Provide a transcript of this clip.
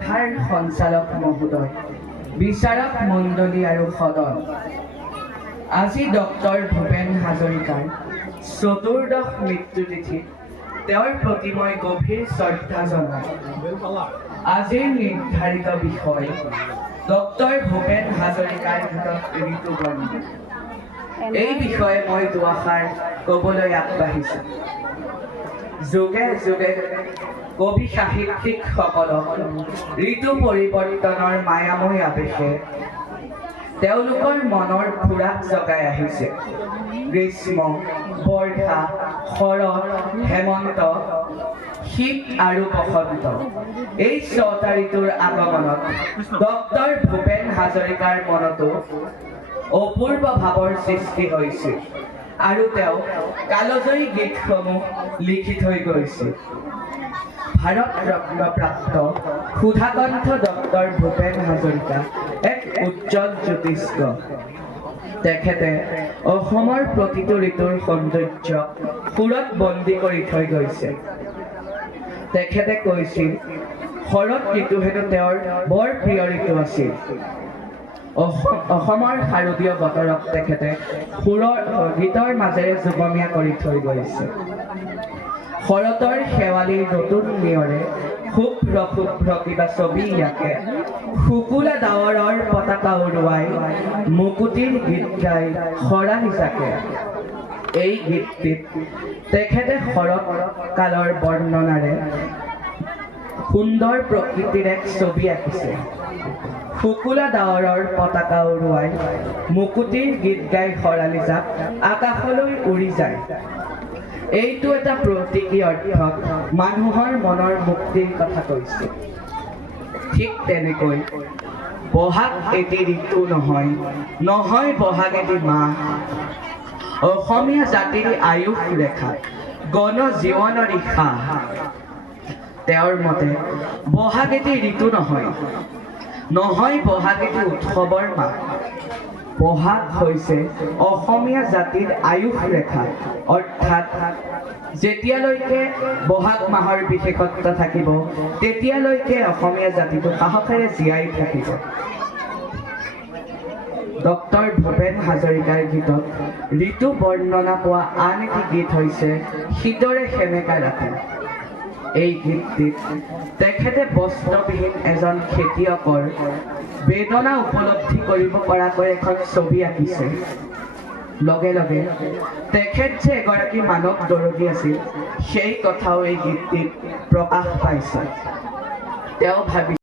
ধাৰ সঞ্চালক মহোদয়, বিচাৰক মণ্ডলী আৰু সদন, আজি ডক্টৰ ভূপেন হাজৰিকাৰ চতুৰ্দশ মৃত্যুতিথিত তেওঁৰ প্ৰতি মই গভীৰ শ্ৰদ্ধা জনাই আজিৰ নিৰ্ধাৰিত বিষয় ডক্টৰ ভূপেন হাজৰিকাৰ গীতত ঋতুবৰ্ণ। এই বিষয়ে মই দুআষাৰ ক'বলৈ আগবাঢ়িছোঁ। যুগে যুগে কবি সাহিত্যিকসকলক ঋতু পৰিৱৰ্তনৰ মায়াময় আৱেশে তেওঁলোকৰ মনৰ খোৰাক জগাই আহিছে। গ্ৰীষ্ম, বৰ্ষা, শৰৎ, হেমন্ত, শীত আৰু বসন্ত, এই ছটা ঋতুৰ আগমনত ডক্টৰ ভূপেন হাজৰিকাৰ মনতো অপূৰ্ব ভাৱৰ সৃষ্টি হৈছিল আৰু তেওঁ কালজয়ী গীতসমূহ লিখি থৈ গৈছিল। ভাৰত ৰত্নপ্ৰাপ্ত সুধাকণ্ঠ ডক্টৰ ভূপেন হাজৰিকা এক উজ্জ্বল জ্যোতিষ্ক। তেখেতে অসমৰ প্ৰতিটো ঋতুৰ সৌন্দৰ্য সুৰত বন্দী কৰি থৈ গৈছে। তেখেতে কৈছিল শৰৎ ঋতু হেনো তেওঁৰ বৰ প্ৰিয় ঋতু আছিল। অসমৰ শাৰদীয় বতৰক তেখেতে গীতৰ মাজেৰে যুগমীয়া কৰি থৈ গৈছে। শৰতৰ শেৱালিৰ নতুন নিয়ৰে শুভ্ৰ শুভ্ৰ কিবা ছবি ইয়াকে শুকুলা ডাৱৰৰ পতাকা উৰুৱাই মুকুতিৰ গীত গাই শৰালী জাকে। এই গীতটিত তেখেতে শৰৎ কালৰ বৰ্ণনাৰে সুন্দৰ প্ৰকৃতিৰ এক ছবি আঁকিছে। শুকুলা ডাৱৰৰ পতাকা উৰুৱাই মুকুতিৰ গীত গাই শৰালী জাক আকাশলৈ উৰি যায়। এইটো এটা প্ৰতীকী অৰ্থত মানুহৰ মনৰ মুক্তিৰ কথা কৈছে। ঠিক তেনেকৈ বহাগ এটি ঋতু নহয়, নহয় বহাগ এটি মাহ, অসমীয়া জাতিৰ আয়ুস ৰেখা, গণ জীৱনৰ ৰিখা। তেওঁৰ মতে বহাগ এটি ঋতু নহয়, নহয় বহাগ এটি উৎসৱৰ মাহ। বহাগ হৈছে অসমীয়া জাতিৰ আয়ুস ৰেখা, অৰ্থাৎ যেতিয়ালৈকে বহাগ মাহৰ বিশেষত্ব থাকিব তেতিয়ালৈকে অসমীয়া জাতিটো সাহসেৰে জীয়াই থাকিব। ডক্টৰ ভূপেন হাজৰিকাৰ গীতত ঋতু বৰ্ণনা পোৱা আন এটি গীত হৈছে শীতৰে সেমেকা ৰাতি। এই গীতটিত তেখেতে বস্ত্ৰবিহীন এজন খেতিয়কৰ বেদনা উপলব্ধি কৰিব পৰাকৈ এখন ছবি আঁকিছে। লগে লগে তেখেত যে এগৰাকী মানৱ দৰদী আছিল সেই কথাও এই গীতটিত প্ৰকাশ পাইছে। তেওঁ ভাবি